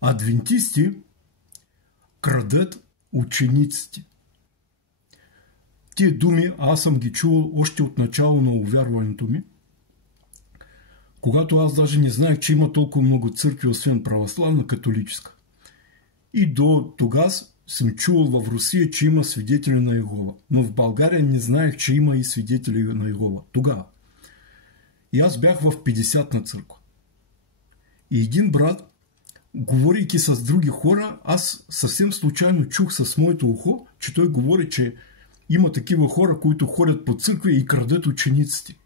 адвентисти крадат учениците. Тия думи аз съм ги чувал още от начало на увярването ми, когато аз даже не знаех, че има толкова много църкви, освен православна, католическа. И до тогава съм чувал в Русия, че има свидетели на Йехова. Но в България не знаех, че има и свидетели на Йехова. Тогава. И аз бях в 50-на църква. И един брат, говорейки с други хора, аз съвсем случайно чух с моето ухо, че той говори, че има такива хора, които ходят по църкви и крадат учениците.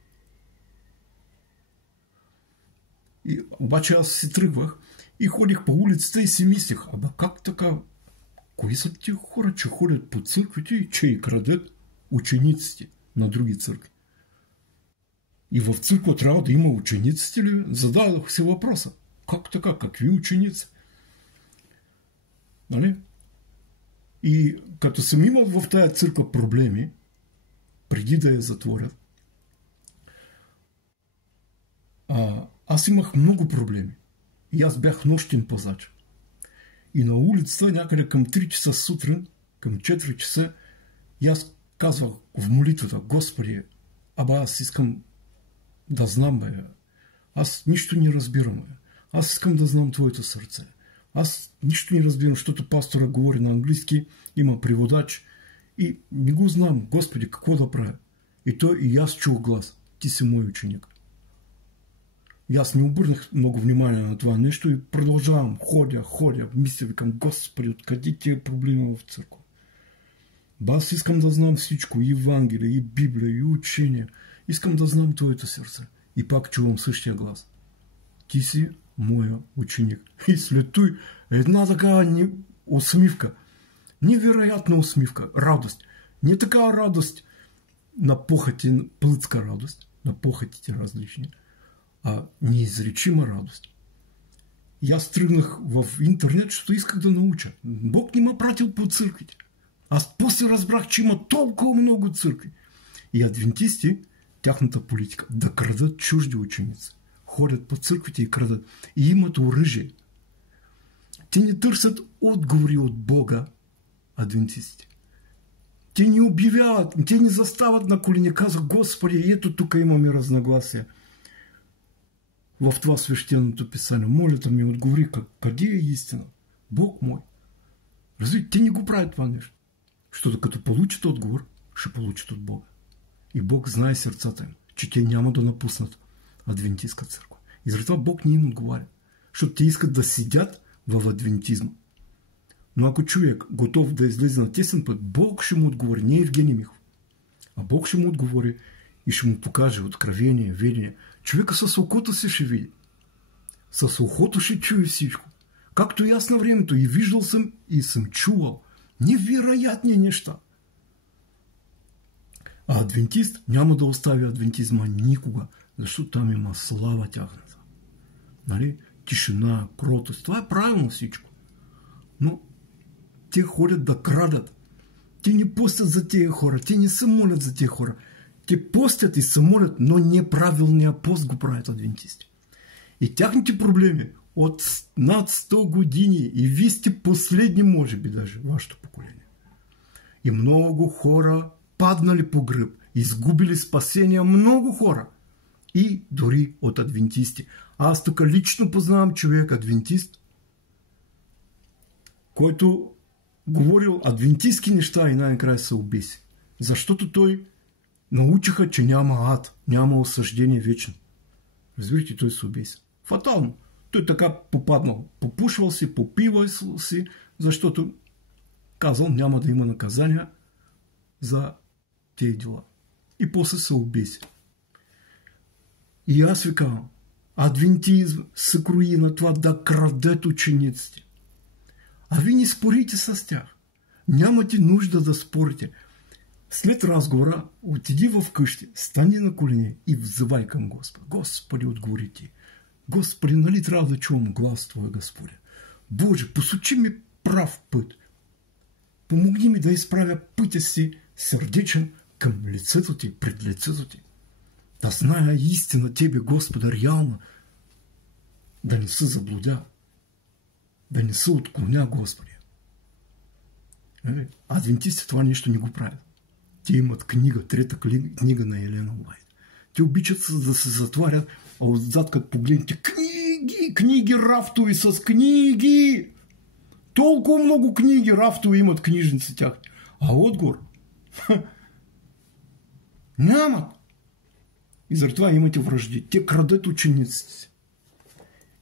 Обаче аз си тръгвах и ходих по улицата и си мислех, как така? Кои са тия хора, че ходят по църквите и че и крадат учениците на други църкви? И в църква трябва да има учениците ли? Зададох си въпроса. Как така? Какви ученици? Нали? И като съм имал в тая църква проблеми, преди да я затворят, аз имах много проблеми. И аз бях нощен пазач. И на улицата, някъде към 3 часа сутрин, към 4 часа, и аз казвах в молитвата: Господи, аз искам да знам, аз нищо не разбирам, аз искам да знам Твоето сърце. Аз нищо не разбирам, защото пастора говори на английски, има преводач и не го знам, Господи, какво да правя. И аз чух глас: Ти си мой ученик. И аз не обърнах много внимание на това нещо и продължавам. Ходя, мисля, викам: Господи, откъде тия проблеми в църква? Аз искам да знам всичко, и Евангелие, и Библия, и учение. Искам да знам Твоето сърце. И пак чувам същия глас: Ти си моя ученик. И след той една такава усмивка, невероятна усмивка, радост. Не такава радост на похоти, плътска радост, на похотите различни, а неизречима радост. И аз тръгнах в интернет, защото исках да науча. Бог не ме пратил по църквите. Аз после разбрах, че има толкова много църкви. И адвентисти, тяхната политика, да крадат чужди ученици. Ходят по църквите и крадат. И имат оръжие. Те не търсят отговори от Бога, адвентистите. Те не обявяват, те не застават на колени, казват: Господи, ето тук имаме разногласия в това свещеното писание. Моля да ми отговори къде е истина. Бог мой. Разбирате, те не го правят това нещо. Защото като получат отговор, ще получат от Бога. И Бог знае сърцата им, че те няма да напуснат адвентистска църква. И затова Бог не им отговаря. Защото те искат да седят в адвентизма. Но ако човек готов да излезе на тесен път, Бог ще му отговори, не Евгений Михов. А Бог ще му отговори и ще му покаже откровение, ведение. Човека с окото си ще види. С ухото ще чуе всичко. Както и аз на времето. И виждал съм, и съм чувал невероятни неща. А адвентист няма да остави адвентизма никога, защото там има слава тяхната. Нали? Тишина, кротост. Това е правилно всичко. Но те ходят да крадат. Те не постят за тези хора. Те не се молят за тези хора. Те постят и се молят, но неправилния пост го правят адвентисти. И тяхните проблеми от над 100 години, и вие сте последни, може би даже, вашето поколение. И много хора паднали по гръб, изгубили спасение, много хора. И дори от адвентисти. Аз тук лично познавам човек, адвентист, който говорил адвентистски неща и най-накрая се обеси. Защото той научиха, че няма ад, няма осъждение вечно. Разбирате, той се обеси. Фатално. Той така попаднал. Попушвал си, попивал си, защото казал, няма да има наказания за тези дела. И после се обеси. И аз ви казвам, адвентизм се крои на това да крадат учениците. А ви не спорите с тях. Нямате нужда да спорите. След разговора отиди в къщи, стани на колени и взывай към Господа. Господи, отговори ти. Господи, нали трябва да чувам глас Твой, Господи? Боже, посочи ми прав път. Помогни ми да изправя пътя си сърдечен към лицето Ти, пред лицето Ти. Да зная истина Тебе, Господа, реална. Да не се заблудя. да не се отклоня, Господи. Адвентисти това нещо не го правят. Те имат книга, трета книга на Елена Уайт. Те обичат да се затварят, а отзад като погледнете книги, рафтови с книги. Толкова много книги, рафтови имат книжници тях. А отговор? Нямат. И заради това имате вражди. Те крадат учениците си.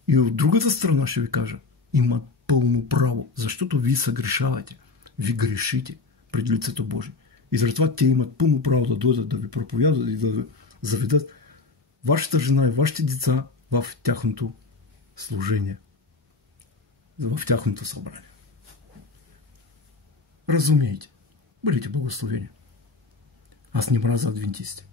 И от другата страна ще ви кажа, имат пълно право, защото вие съгрешавате. Ви грешите пред лицето Божие. И заради това те имат пълно право да дойдат, да ви проповядат и да заведат вашата жена и вашите деца в тяхното служение, в тяхното събрание. Разумейте. Бъдете благословени. Аз не мразя адвентисти.